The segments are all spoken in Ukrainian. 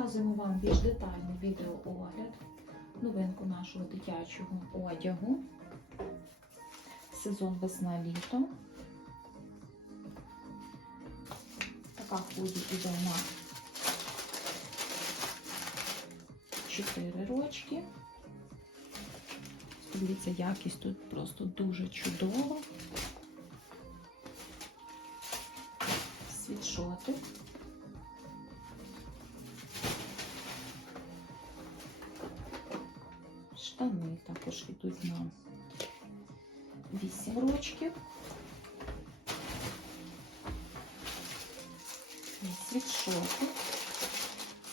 Показуємо вам більш детальний відеоогляд новинку нашого дитячого одягу. Сезон весна-літо. Така худі іде на 4 рочки. Дивіться, якість тут просто дуже чудова. Світшоти. Штани також йдуть на 8 рочків. І Світшоти.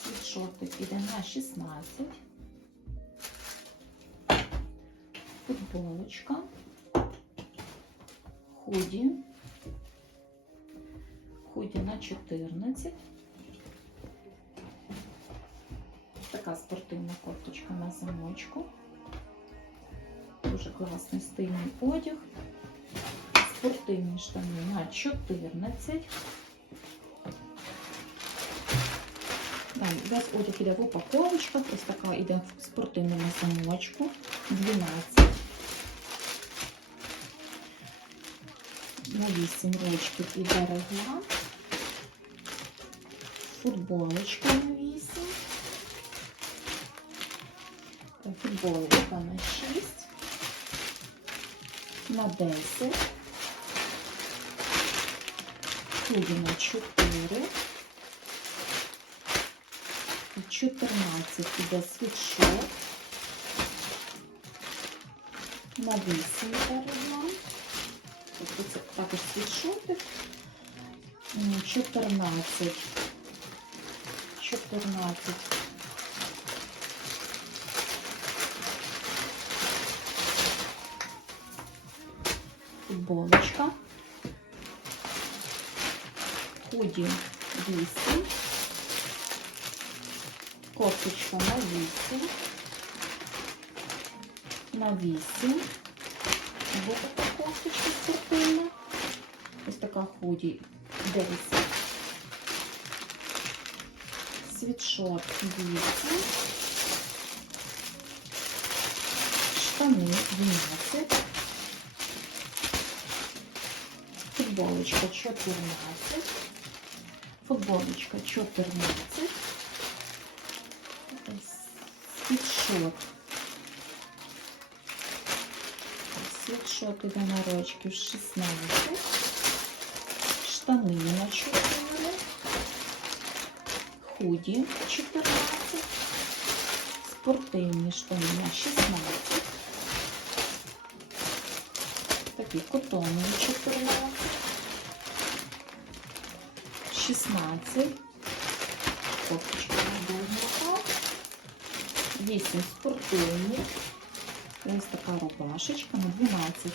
Світшоти піде на 16. Футболочка. Худі. Худі на 14. Така спортивна кофточка на замочку. Дуже класний стильний одяг. Спортивні штани на 14. Далі, весь одяг іде в упаковочках. Ось така іде в спортивному замочку. 12. На 8 рочків іде регла. Футболочка на 8. Футболочка на 6. На 10. Худі на 4. 14 іде світшот. На 8 перейдемо. Тобто це також світшоти. М, 14. 14. Футболочка. Худі 8. Кофточка на 8. На 8. Ось така кофточка спортивна. Ось така худі 10. Світшот 8. Штани 12. Футболочка 14. Футболочка 14. Світшот. Світшот іде на рочків 16. Штани на 4. Худі 14. Спортивні штани на 16. Такі котонові 14. 16. Кофточка довгий 8 спортивні. Ось така рубашечка на 12.